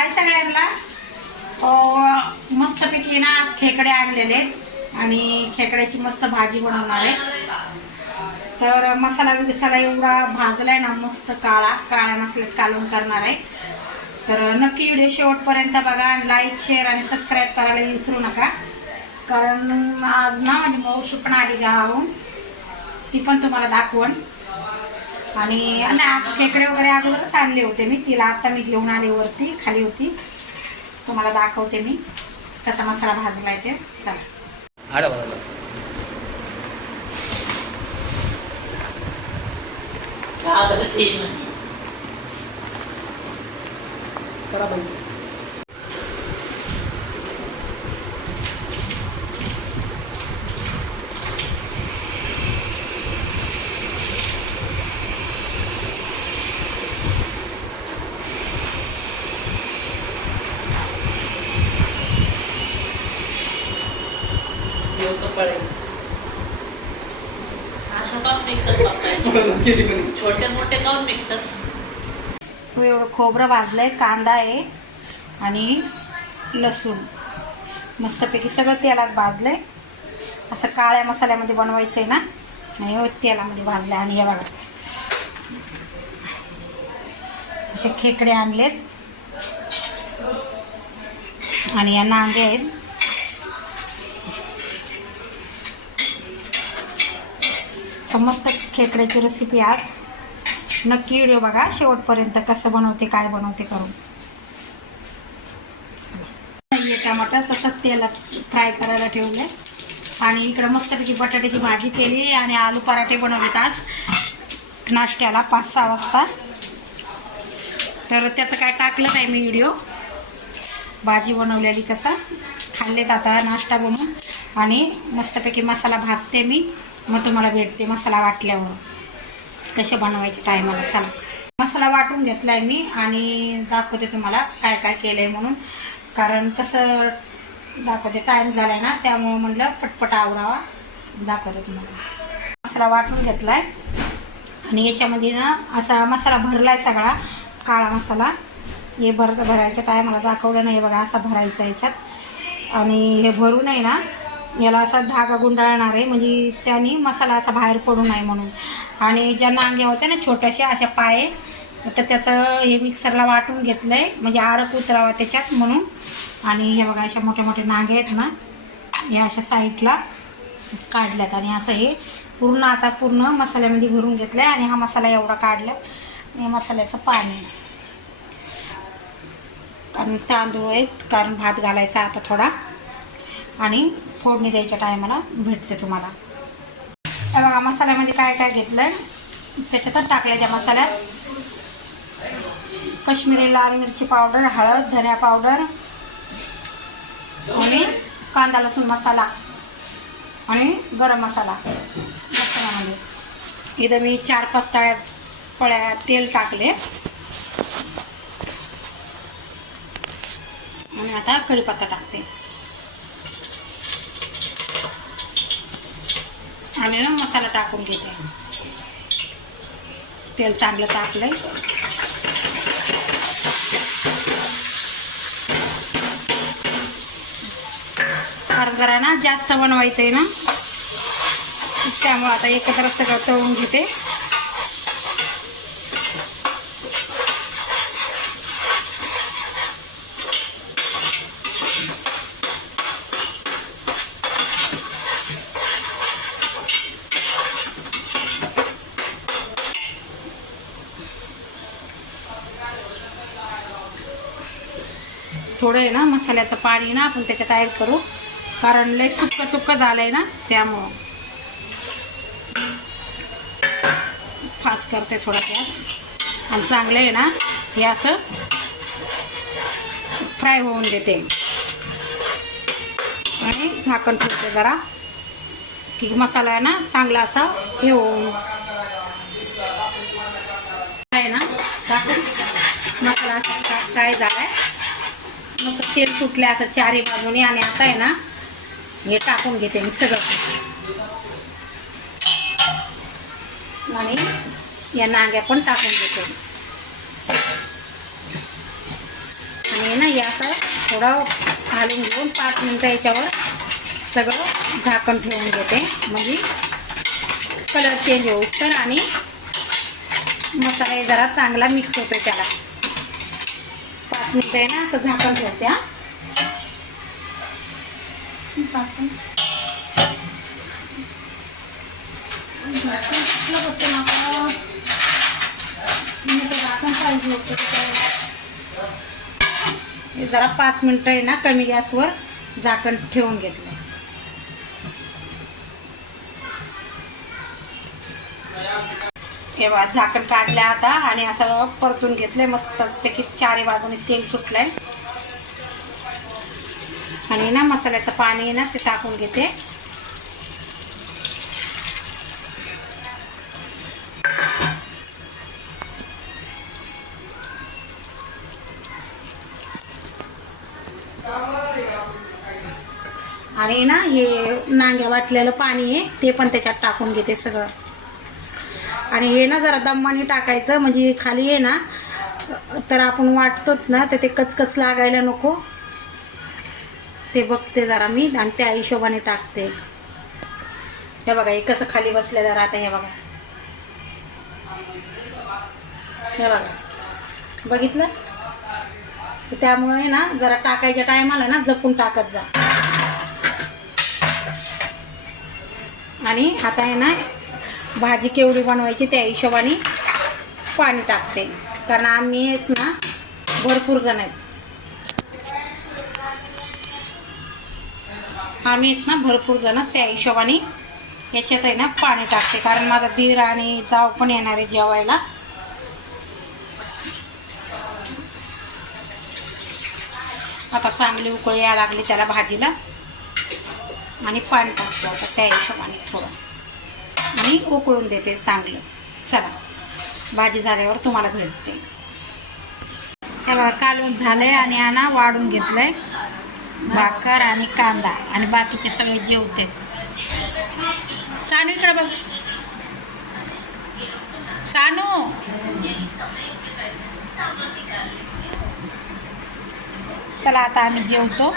हाय सगळ्यांना. मस्तपैकी ना आज खेकडे आणलेले आणि खेकड्याची मस्त भाजी बनवणार आहे. तर मसाला बिसाला एवढा भाजलाय ना, मस्त काळ्या मसाल्यात कालवण करणार आहे. तर नक्की व्हिडिओ शेवटपर्यंत बघा. लाईक, शेअर आणि सबस्क्राईब करायला विसरू नका. कारण आज ना माझी मावशी पण आली गावाहून, ती पण तुम्हाला दाखवण. आणि आता खेकडे वगैरे अगोदरच आणले होते मी तिला. आता मी घेऊन आले वरती, खाली होती. तुम्हाला दाखवते मी कसा मसाला भाजलाय ते. चला छोटे मोठे काऊन मिक्सर. एवढं खोबरं भाजलंय, कांदा आहे आणि लसूण मस्तपैकी सगळं तेलात भाजलंय. असं काळ्या मसाल्यामध्ये बनवायचं आहे ना, आणि तेलामध्ये भाजलं. आणि हे बघा असे खेकडे आणलेत आणि या नांगे आहेत. मस्त खेकड्याची रेसिपी आज. नक्की व्हिडिओ बघा शेवटपर्यंत, कसं बनवते काय बनवते करून. टमाटर तसंच तेलात फ्राय करायला ठेवले. आणि इकडं मस्तपैकी बटाट्याची भाजी केली आणि आलू पराठे बनवलेत आज नाश्त्याला 5-6 वाजता. तर त्याचं काय टाकलं नाही मी व्हिडिओ. भाजी बनवलेली त्याचा खाल्लेत आता नाश्ता बनवून. आणि मस्तपैकी मसाला भाजते मी, मग तुम्हाला भेटते मसाला वाटल्यावर कसे बनवायचे टायमाला. चला मसाला वाटून घेतला आहे मी आणि दाखवते तुम्हाला काय काय केलं आहे म्हणून. कारण कसं दाखवते, टाईम झाला आहे ना, त्यामुळं म्हटलं पटपट आवरावा. दाखवते तुम्हाला. मसाला वाटून घेतला आहे आणि याच्यामध्ये ना असा मसाला भरला आहे सगळा, काळा मसाला. हे भरायच्या टायमाला दाखवलं नाही. बघा असा भरायचा याच्यात. आणि हे भरून आहे ना, याला असा धागा गुंडाळणार आहे, म्हणजे त्याने मसाला असा बाहेर पडू नये म्हणून. आणि ज्या नांग्या होत्या ना छोट्याशा अशा पाये, तर त्याचं हे मिक्सरला वाटून घेतलं आहे, म्हणजे आरक उतरावा त्याच्यात म्हणून. आणि हे बघा अशा मोठ्या मोठ्या नांग्या आहेत ना, या अशा साईडला काढल्यात. आणि असं हे पूर्ण मसाल्यामध्ये भरून घेतलं आहे. आणि हा मसाला एवढा काढला. आणि मसाल्याचं पाणी, कारण तांदूळ आहेत, कारण भात घालायचा आता थोडा. आणि फोडणी द्यायच्या टायमाला भेटते तुम्हाला. त्या बघा मसाल्यामध्ये काय काय घेतलं आहे, त्याच्यातच टाकलं. त्या मसाल्यात काश्मीरी लाल मिरची पावडर, हळद, धनिया पावडर आणि कांदा लसूण मसाला आणि गरम मसाला. मसाल्यामध्ये इथं मी 4-5 पळ्या तेल टाकले. आणि आता कढीपत्ता टाकते. आणि ना मसाला टाकून घेते. तेल चांगलं टाकलंय. कारण जरा ना जास्त बनवायचं आहे ना, त्यामुळे आता एकत्र सगळं तळून घेते. थोडं आहे ना मसाल्याचं पाणी ना आपण त्याच्यात ॲड करू, कारण लय सुक्क झालं आहे ना, त्यामुळं फास्ट करते थोडा गॅस. आणि चांगलं आहे ना हे असं फ्राय होऊन देते. आणि झाकण ठेवते जरा, की मसाला आहे ना चांगला असा हे होऊन आहे ना. मसाला असा फ्राय झाला आहे, मस्त तेल सुटले असं चारी बाजूने. आणि आता आहे ना हे टाकून घेते मी सगळं. आणि या नांग्या पण टाकून घेते. आणि हे असं थोडं घालून घेऊन 5 मिनटं याच्यावर सगळं झाकण ठेवून घेते, म्हणजे कलर चेंज होऊस तर आणि मसाला जरा चांगला मिक्स होतो त्याला. 5 मिनटं आहे ना असं झाकण ठेवते. झाकण बसून आता झाकण पाहिजे होतं. हे जरा 5 मिनटं आहे ना कमी गॅसवर झाकण ठेवून घेतलं. हे बघा झाकण काढलं आता आणि असं परतून घेतलंय मस्तपैकी. 4 बाजूने तेल सुटलंय आणि ना मसाल्याचं पाणी आहे ना ते टाकून घेते. आणि ना हे नांग्या वाटलेलं पाणी आहे ते पण त्याच्यात टाकून घेते सगळं. आणि हे ना जरा दमाने टाकायचं, म्हणजे खाली आहे ना तर आपण वाटतोच ना तर ते कचकच लागायला नको. ते बघते जरा मी आणि त्या हिशोबाने टाकते. हे बघा हे कसं खाली बसलं जरा. आता हे बघा, हे बघा बघितलं. त्यामुळे ना जरा टाकायच्या टायमाला ना जपून टाकत जा. आणि आता आहे ना भाजी केवढी बनवायची त्या हिशोबाने पाणी टाकते, कारण आम्हीच ना भरपूर जण आहेत. आम्ही आहेत ना भरपूर जण, त्या हिशोबाने याच्यात आहे ना पाणी टाकते, कारण माझा दीर आणि जाव पण येणार आहे जेवायला. आता चांगली उकळी यायला लागली त्याला भाजीला आणि पाणी टाकतो आता त्या हिशोबाने थोडं आणि उकळून देते चांगलं. चला भाजी झाल्यावर तुम्हाला भेटते. त्याला कालवण झालंय आणि यांना वाढून घेतलंय भाकर आणि कांदा आणि बाकीचे सगळे जेवते. सानू इकडे बघ, सानू. चला आता आम्ही जेवतो.